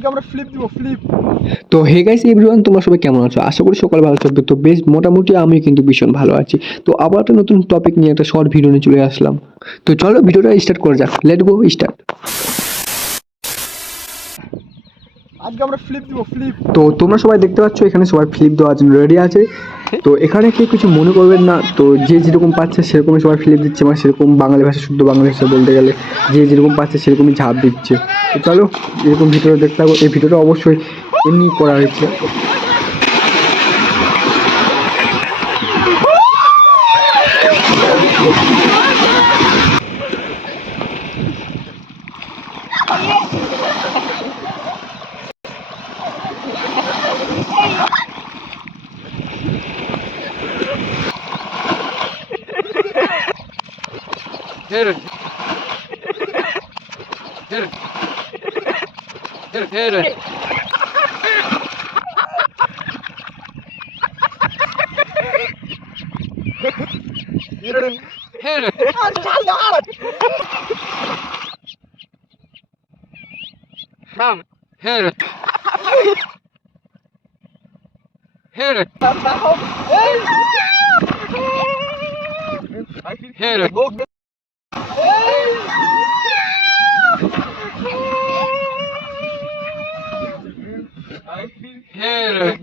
আজকে আমরা ফ্লিপ দিব ফ্লিপ। তো হে গাইস এভরিওয়ান, তোমরা সবাই কেমন আছো? আশা করি সকাল ভালো থাকবে। তো বেশ মোটামুটি আমি কিন্তু ভীষণ ভালো আছি। তো আবার একটা নতুন টপিক নিয়ে একটা শর্ট ভিডিও নিয়ে চলে আসলাম। তো চলো ভিডিওটা স্টার্ট করা যাক। Let's go start. আজকে আমরা ফ্লিপ দিব ফ্লিপ। তো তোমরা সবাই দেখতে পাচ্ছ এখানে সবাই ফ্লিপ দেওয়ার জন্য রেডি আছে। তো এখানে কেউ কিছু মনে করবেন না। তো যে যেরকম পাচ্ছে সেরকমই সবাই ফ্লিপ দিচ্ছে, মানে সেরকম বাঙালি ভাষা, শুদ্ধ বাংলা ভাষা বলতে গেলে যে যেরকম পাচ্ছে সেরকমই ঝাঁপ দিচ্ছে। তো চলো এরকম ভিডিওটা দেখতে থাকো। এই ভিডিওটা অবশ্যই এমনি করা হয়েছে। Hit it. Hit it. Hit it. Hit it. Hit it. Come. Hit it. Hit it. Hit it. Hit it.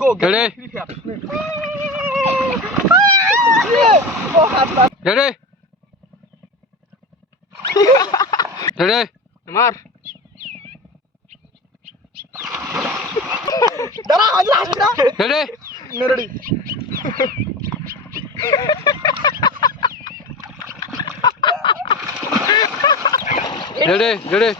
Go. Ready? Ready? Ready? Mar. দাঁড়া আজ আসছে না। Ready? রেডি। Ready? Ready?